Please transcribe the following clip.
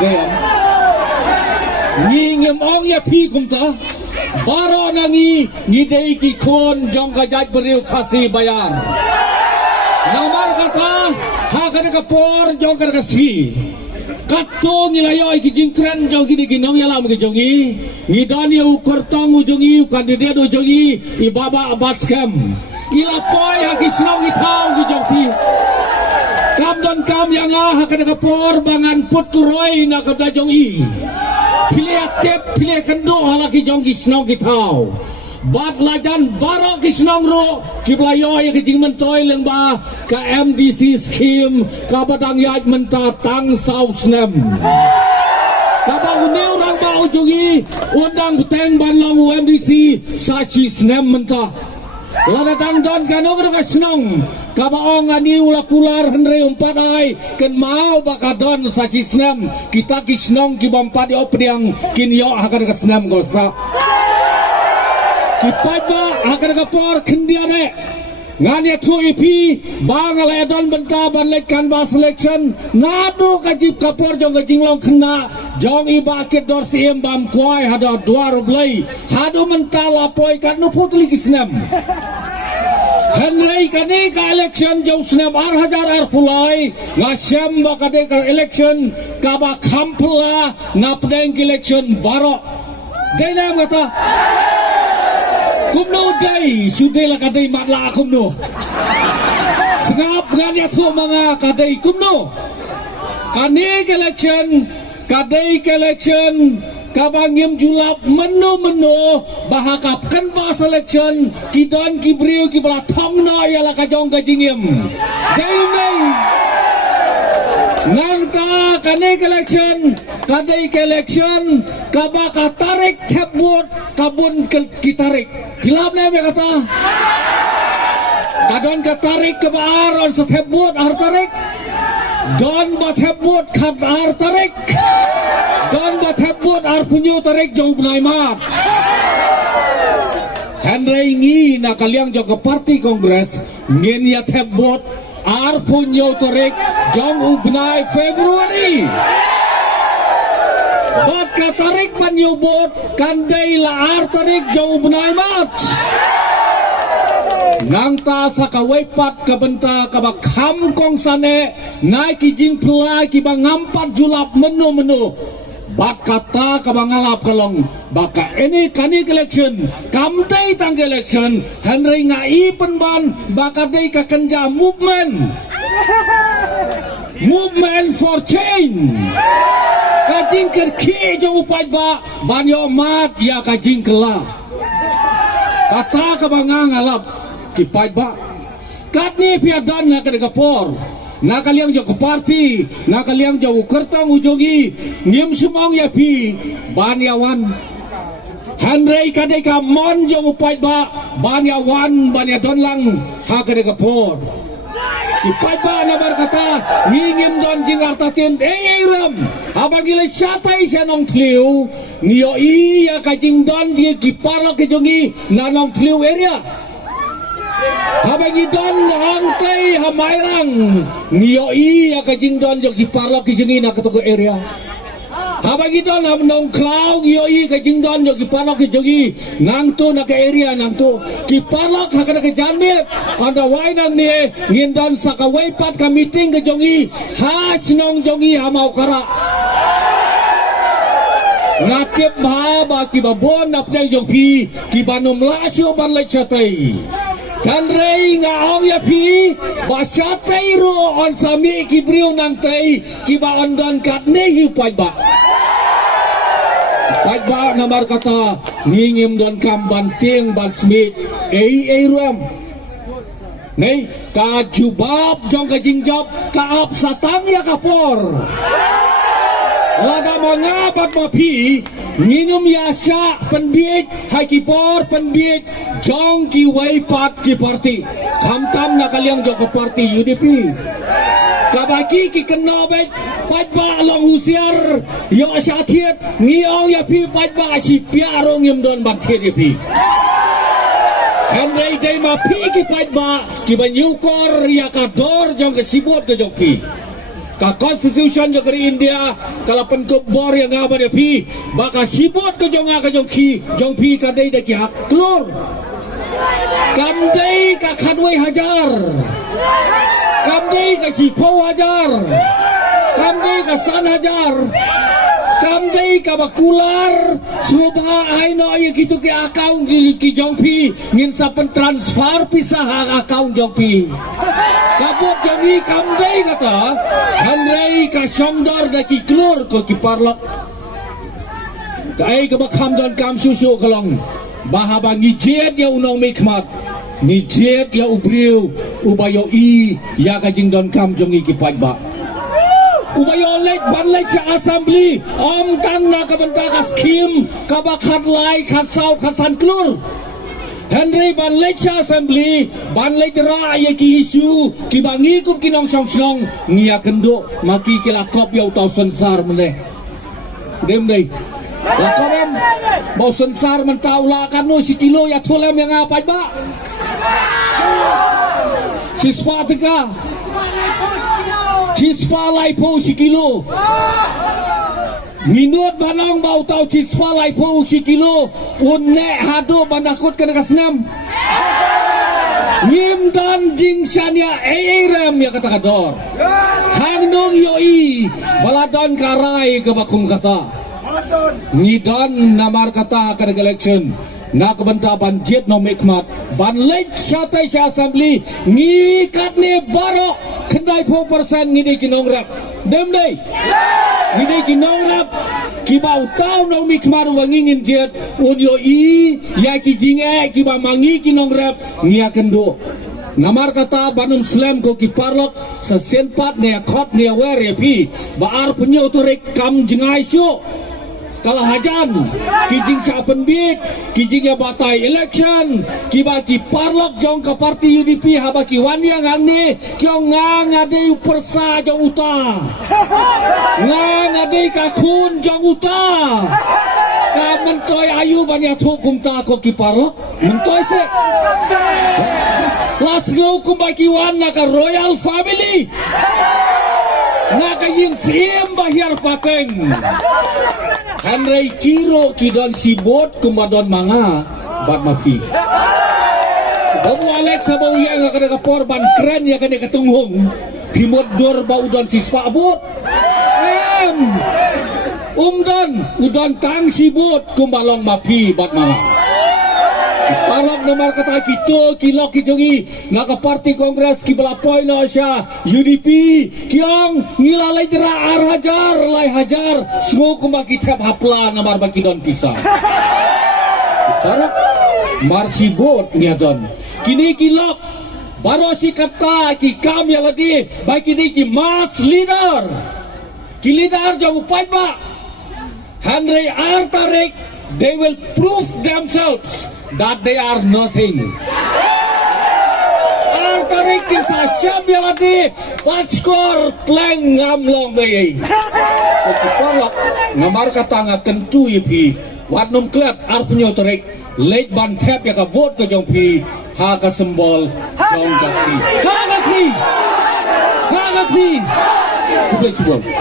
Gaya Ngi ngem ong ya pi kumta Baro nangi Ngidei ki kon Jong kajaj beriu kasih bayar Namar kata Hakana kapor Jong kana kasi Kato ngilayoy ki jingkran Jong kini ginong yalam ki jongi Ngidani ukor tong ujongi Kandidat ujongi Ibaba abad scam Ilapoy haki sinong itau ki jong pi Kam don kam yang hakana kapor Bangan puturoy na kabda jong i Pilih atep, pilih kendo halaki jong kisnong kitau. Bat lajan barok kisnong ro, kiblayo yang kijing mentoy lengba ke MDC scheme, kabadang yaj menta tang saus nem. Kabang uniu rang ba ujugi, undang beteng banlong MDC sachi snem menta. Lada dang don kanong ro kisnong. Kabaong ani ulakular henry umpat ay ken mau bakadon sa cisnem kita kisnong kibampat yo pediang kinyo akan kesnem gosa kipapa akan kapor kendiane ngani tu ipi bangal edon benta banlekan ba selection nadu kajib kapor jong jinglong kena jong ibakit dor sim bam kuai hada dua rublai hado mentala poi kan no putli kisnem Henry kani ka election jauh senam hajar pulai ngasem bakade ka election kaba kampla napdeng election barok gay na kata kumno gay sudela kadai matla kumno sengap nganya tu mga kadai kumno kani election kadai election kabangim julap menu bahakap kan ba selection kidan kibriu kibla thomna yala kajong kajingim gaimei nangta kane election kadai election kabaka tarik thebut kabun kitarik kilap ne me kata kadon katarik kebar on sethebut ar tarik don bathebut khat ar tarik don bathebut ar punyo tarik jauh benai mat Henry ngi nakaliang jauh ke parti kongres ngin ya thebut ar punyo tarik jauh benai Februari bat katarik panyo bot kandai la ar tarik jauh benai mat Nangta sa kawaipat kabenta kabak ham kong sane nai kijing pelai kibang ngampat julap menu bat kata kabang ngalap kalong baka ini kani election kamdai tang election Henry ngai penban baka dei kakenja movement for change kajing kerki jong upai ba banyo mat ya kajing kela kata kabang ngalap kipai ba katni piadan na kada kapor nakaliang jo parti nakaliang jo kertang ujogi ngim sumong ya pi banyawan Henry kadai ka mon jo upai ba banyawan banyadon lang ha kada kapor kipai ba na berkata ngingim don jingar tatin ram abagile satai senong tliu nio iya kajing don ji kiparo kejongi nanong tliu area Habang idon angkay hamairang niyo iya kajing don jog diparlok kijengin na katuko area. Habang idon nong cloud niyo iya kajing don jog diparlok kijongi nang to na ka area nang to kiparlok hakana ka janmit anda wai nang ni ngindon sa kawaipat ka meeting kijongi ha sinong jongi hamau kara. Ngatip bahaba kibabon napdeng jong pi kibanum lasyo ban lek satay. Henry ngaong ya pi basyatay ro on sami kibriu nang tay kiba ondan kat nehi pajba namar kata ngingim don kam banting ban smi ei ram nei ka jubab jong ka jingjab ka ap satang ya kapor lada mangabat mapi nginum yasya penbiit hai kipor penbiit jong ki waipat ki parti kamtam nakaliang jong ke parti UDP kabaki ki kenobet pajba along usiar yo asyatiet ngiong ya pi pajba si piarong yum don bantiet ya pi Henry day mapi ki pajba ki banyukor ya kador jong ke sibot ke jong pi ka constitution jo kari India kala penkop bor yang ngaba de pi baka sibot ke jonga ka jong pi ka dei de ki hak klur kam dei ka khadwai hajar kam dei ka sipo hajar kam dei ka san hajar kam dei ka bakular semua ai no ye kitu ki akaun ki jong pi ngin sa pen transfer pisah hak akaun jong pi kabut jadi kam dei kata handai ka somdor da ki klur ko ki parlak kai ka bakham don kam susu kalong bahaba ngijet ya unong mikmat ngijet ya ubriu ubayo i ya ka jing don kam jongi ki pajba ubayo lek ban lek sa assembly om tang na ka benta ka skim ka bakhat lai khat sau khasan klur Henry ban lek sa assembly ban lek ra ye ki isu ki bangi kup kinong song song ngia kendo maki ki lakop ya utau sensar mene dem dei lakorem mau sensar mentau la kan no si kilo ya tholem yang apa ba siswa tega Cispa lai po si kilo Minut banong bau tau cispa lai po si kilo Unne hado banakot kena kasnam Ngim dan jing syania eirem ya kata kador Hang nong yoi baladon karai ke bakum kata Ngidon namar kata kada election na kebenta ban jet no mikmat ban lek satai sa assembly ngikat ne baro kendai 4% ngidi kinong rap dem dei ngidi kinong rap kibau tau no mikmat wangingin jet unyo i ya ki jinge kiba mangi kinong rap ngia kendo namar kata banum slam ko ki parlok sa senpat ne khot ne wer pi baar penyo to rek kam jingai syo kalau hajan kijing sa penbit kijing ya batai election kiba ki parlok jong ka parti UDP haba ki wan yang angni kyong ngang ade persa jong uta ngang ade ka khun jong uta ka mentoy ayu banya thukum ta ko ki parlok mentoy se las go kumbai ki wan na ka royal family na ka ying sim bahir pateng Henry kiro kidon sibot kumadon manga bat mafi. Babu Alex sabau yang akan kapor ban keren ya kan ketunghung. Himot dor bau don sispa abot. Umdan udon tang sibot kumbalong mafi bat manga. Parok nomor kata kita kilok kijongi naka parti kongres kibala poin asya UDP kiong ngilalai jera ar hajar lai hajar semua kumbaki trap hapla nomor bagi don pisah cara marsibot niadon kini kilok baru si kata ki kam yang lagi baik ini ki mas leader ki leader jauh upai ba Henry R. Tarik they will prove themselves that they are nothing. Tarik kisah siap yang lagi paskor pleng ngamlong bayi. Kepala ngamar kata ngak tentu ipi. Wat nom klat arpenyo tarik late ban tap ya ka vote ke jong pi ha ka sembol jong ka pi. Ha ka pi. Kuplay sembol.